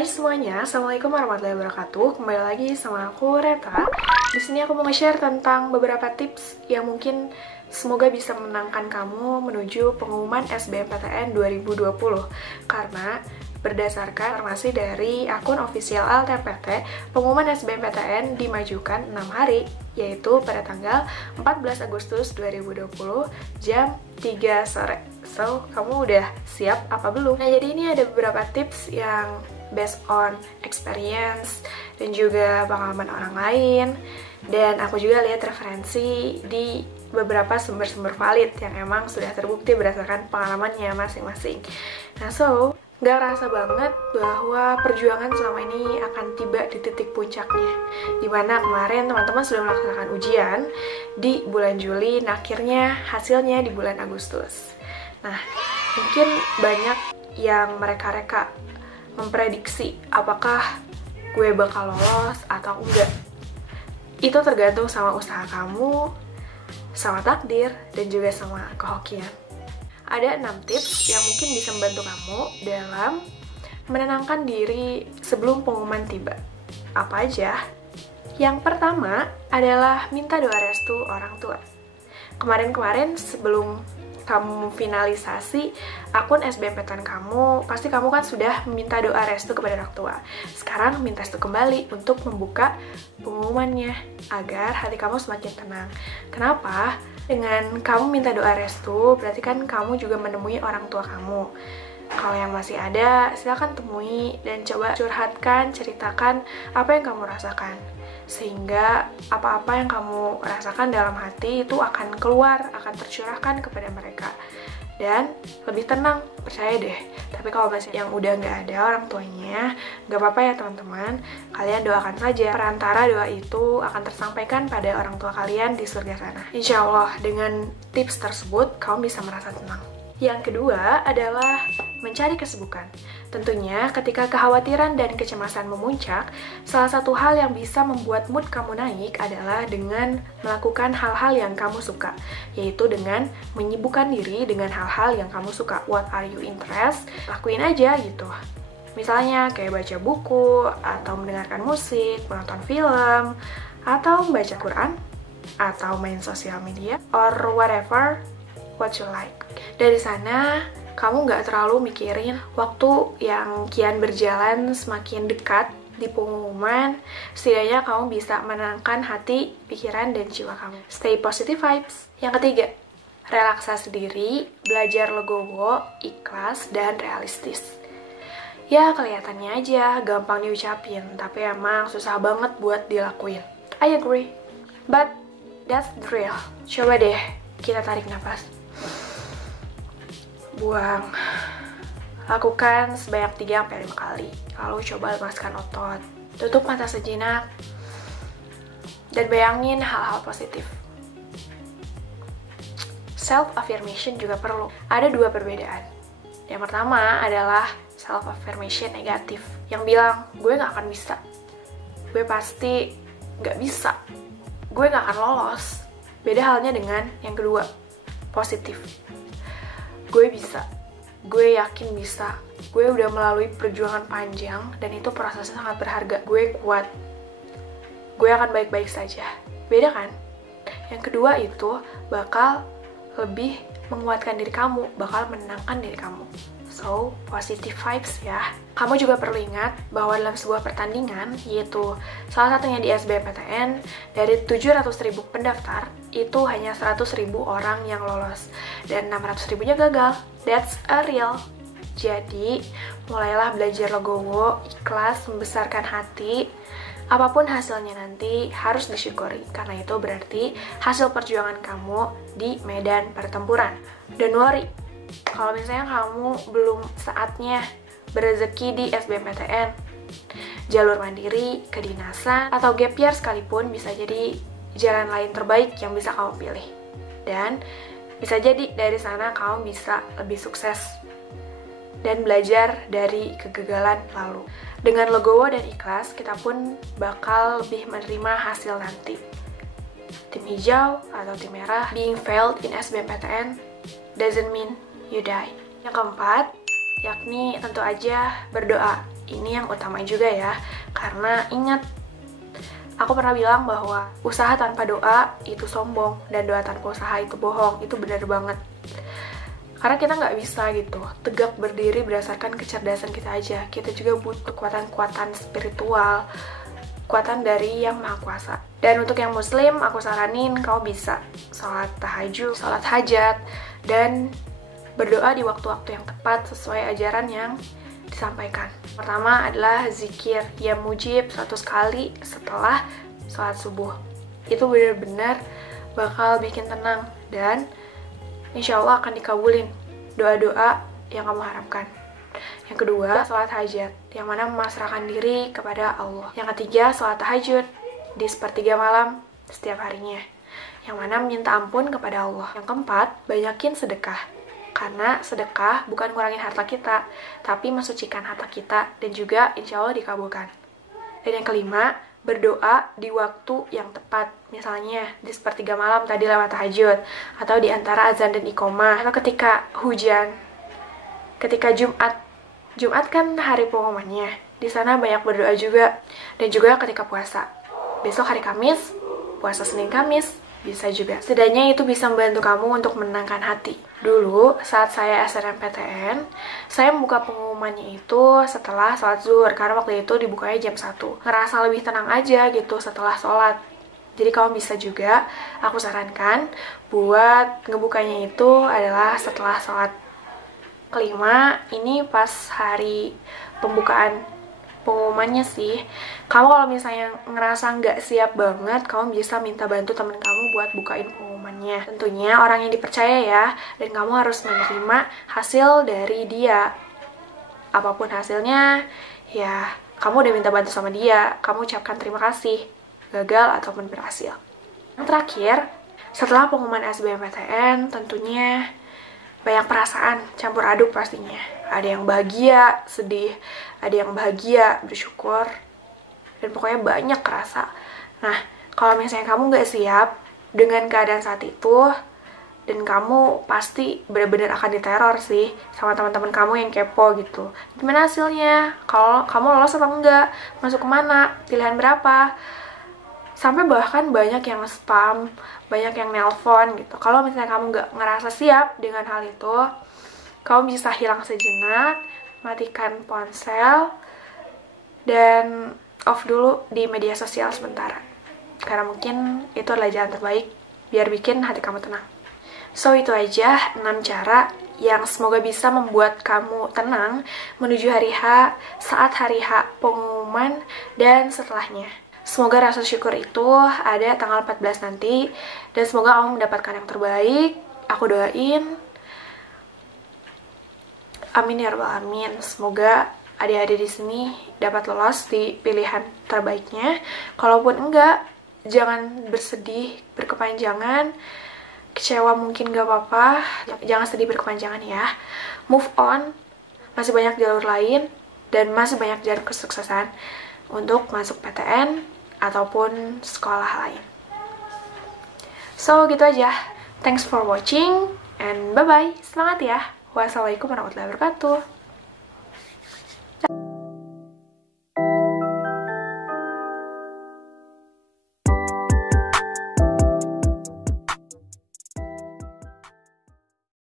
Hai semuanya, Assalamualaikum warahmatullahi wabarakatuh. Kembali lagi sama aku Reta. Di sini aku mau nge-share tentang beberapa tips yang mungkin semoga bisa menenangkan kamu menuju pengumuman SBMPTN 2020. Karena berdasarkan informasi dari akun official LTPT, pengumuman SBMPTN dimajukan 6 hari, yaitu pada tanggal 14 Agustus 2020 jam 3 sore. So, kamu udah siap apa belum? Nah, jadi ini ada beberapa tips yang based on experience dan juga pengalaman orang lain. Dan aku juga lihat referensi di beberapa sumber-sumber valid yang emang sudah terbukti berdasarkan pengalamannya masing-masing. Nah, so, gak rasa banget bahwa perjuangan selama ini akan tiba di titik puncaknya, dimana kemarin teman-teman sudah melaksanakan ujian di bulan Juli, dan akhirnya hasilnya di bulan Agustus. Nah, mungkin banyak yang mereka-reka memprediksi apakah gue bakal lolos atau enggak. Itu tergantung sama usaha kamu, sama takdir, dan juga sama kehokian. Ada 6 tips yang mungkin bisa membantu kamu dalam menenangkan diri sebelum pengumuman tiba. Apa aja? Yang pertama adalah minta doa restu orang tua. Kemarin-kemarin sebelum kamu finalisasi akun SBMPTN kamu, pasti kamu kan sudah meminta doa restu kepada orang tua. Sekarang minta restu kembali untuk membuka pengumumannya agar hati kamu semakin tenang. Kenapa? Dengan kamu minta doa restu, berarti kan kamu juga menemui orang tua kamu. Kalau yang masih ada, silakan temui dan coba curhatkan, ceritakan apa yang kamu rasakan. Sehingga apa-apa yang kamu rasakan dalam hati itu akan keluar, akan tercurahkan kepada mereka. Dan lebih tenang, percaya deh. Tapi kalau masih yang udah nggak ada orang tuanya, nggak apa-apa ya teman-teman. Kalian doakan saja, perantara doa itu akan tersampaikan pada orang tua kalian di surga sana. Insya Allah, dengan tips tersebut, kamu bisa merasa tenang. Yang kedua adalah mencari kesibukan. Tentunya ketika kekhawatiran dan kecemasan memuncak, salah satu hal yang bisa membuat mood kamu naik adalah dengan melakukan hal-hal yang kamu suka, yaitu dengan menyibukkan diri dengan hal-hal yang kamu suka. What are you interest? Lakuin aja gitu. Misalnya kayak baca buku, atau mendengarkan musik, menonton film, atau membaca Quran, atau main sosial media, or whatever what you like. Dari sana, kamu nggak terlalu mikirin waktu yang kian berjalan semakin dekat di pengumuman. Setidaknya kamu bisa menenangkan hati, pikiran, dan jiwa kamu. Stay positive vibes. Yang ketiga, relaksasi diri, belajar legowo, ikhlas, dan realistis. Ya, kelihatannya aja gampang diucapin, tapi emang susah banget buat dilakuin. I agree, but that's the real. Coba deh, kita tarik nafas. Buang. Lakukan sebanyak 3-5 kali. Lalu coba lemaskan otot. Tutup mata sejenak. Dan bayangin hal-hal positif. Self-affirmation juga perlu. Ada 2 perbedaan. Yang pertama adalah self-affirmation negatif. Yang bilang, gue gak akan bisa. Gue pasti gak bisa. Gue gak akan lolos. Beda halnya dengan yang kedua, positif. Gue bisa, gue yakin bisa, gue udah melalui perjuangan panjang dan itu prosesnya sangat berharga, gue kuat, gue akan baik-baik saja. Beda kan? Yang kedua itu bakal lebih menguatkan diri kamu, bakal menenangkan diri kamu. So, positive vibes ya. Kamu juga perlu ingat bahwa dalam sebuah pertandingan, yaitu salah satunya di SBMPTN, dari 700.000 pendaftar, itu hanya 100.000 orang yang lolos. Dan 600.000-nya gagal. That's a real. Jadi, mulailah belajar legowo, ikhlas, membesarkan hati. Apapun hasilnya nanti harus disyukuri, karena itu berarti hasil perjuangan kamu di medan pertempuran. Don't worry, kalau misalnya kamu belum saatnya berrezeki di SBMPTN, jalur mandiri, kedinasan, atau gap year sekalipun bisa jadi jalan lain terbaik yang bisa kamu pilih. Dan bisa jadi dari sana kamu bisa lebih sukses dan belajar dari kegagalan lalu. Dengan legowo dan ikhlas, kita pun bakal lebih menerima hasil nanti. Tim hijau atau tim merah, being failed in SBMPTN doesn't mean you die. Yang keempat, yakni tentu aja berdoa. ini yang utama juga ya. Karena ingat, aku pernah bilang bahwa usaha tanpa doa itu sombong, dan doa tanpa usaha itu bohong. Itu benar banget. Karena kita nggak bisa gitu tegak berdiri berdasarkan kecerdasan kita aja. Kita juga butuh kekuatan-kekuatan spiritual, kekuatan dari Yang Maha Kuasa. Dan untuk yang muslim, aku saranin kau bisa sholat tahajud, sholat hajat, dan berdoa di waktu-waktu yang tepat sesuai ajaran yang disampaikan. Pertama adalah zikir ya mujib 100 kali setelah sholat subuh. Itu benar-benar bakal bikin tenang, dan insya Allah akan dikabulin doa-doa yang kamu harapkan. Yang kedua, sholat hajat, yang mana memasrahkan diri kepada Allah. Yang ketiga, sholat tahajud di sepertiga malam setiap harinya, yang mana meminta ampun kepada Allah. Yang keempat, banyakin sedekah. Karena sedekah bukan ngurangin harta kita, tapi mensucikan harta kita, dan juga insya Allah dikabulkan. Dan yang kelima, berdoa di waktu yang tepat, misalnya di sepertiga malam tadi lewat tahajud, atau di antara azan dan iqomah, atau ketika hujan, ketika Jumat kan hari pengumumannya, di sana banyak berdoa juga, dan juga ketika puasa. Besok hari Kamis, puasa Senin Kamis, bisa juga. Setidaknya itu bisa membantu kamu untuk menenangkan hati. Dulu, saat saya SNMPTN, saya membuka pengumumannya itu setelah sholat zuhur, karena waktu itu dibukanya jam 1. Ngerasa lebih tenang aja gitu setelah sholat. Jadi kamu bisa juga, aku sarankan, buat ngebukanya itu adalah setelah sholat. Kelima, ini pas hari pembukaan pengumumannya sih. Kamu kalau misalnya ngerasa nggak siap banget, kamu bisa minta bantu temen kamu buat bukain pengumumannya. Tentunya orang yang dipercaya ya, dan kamu harus menerima hasil dari dia. Apapun hasilnya, ya kamu udah minta bantu sama dia, kamu ucapkan terima kasih, gagal ataupun berhasil. Yang terakhir, setelah pengumuman SBMPTN, tentunya banyak perasaan, campur aduk pastinya. Ada yang bahagia, sedih, ada yang bahagia, bersyukur, dan pokoknya banyak kerasa. Nah, kalau misalnya kamu nggak siap dengan keadaan saat itu, dan kamu pasti benar-benar akan diteror sih sama teman-teman kamu yang kepo gitu. Gimana hasilnya? Kalau kamu lolos atau enggak? Masuk kemana? Pilihan berapa? Sampai bahkan banyak yang spam, banyak yang nelpon gitu. Kalau misalnya kamu nggak ngerasa siap dengan hal itu, kamu bisa hilang sejenak, matikan ponsel, dan off dulu di media sosial sementara. Karena mungkin itu adalah jalan terbaik biar bikin hati kamu tenang. So, itu aja 6 cara yang semoga bisa membuat kamu tenang menuju hari H, saat hari H pengumuman, dan setelahnya. Semoga rasa syukur itu ada tanggal 14 nanti, dan semoga kamu mendapatkan yang terbaik. Aku doain. Amin ya rabbal alamin. Semoga adik-adik di sini dapat lolos di pilihan terbaiknya. Kalaupun enggak, jangan bersedih berkepanjangan. Kecewa mungkin gak apa-apa, jangan sedih berkepanjangan ya. Move on, masih banyak jalur lain, dan masih banyak jalur kesuksesan untuk masuk PTN ataupun sekolah lain. So, gitu aja. Thanks for watching, and bye-bye. Semangat ya. Wassalamualaikum warahmatullahi wabarakatuh.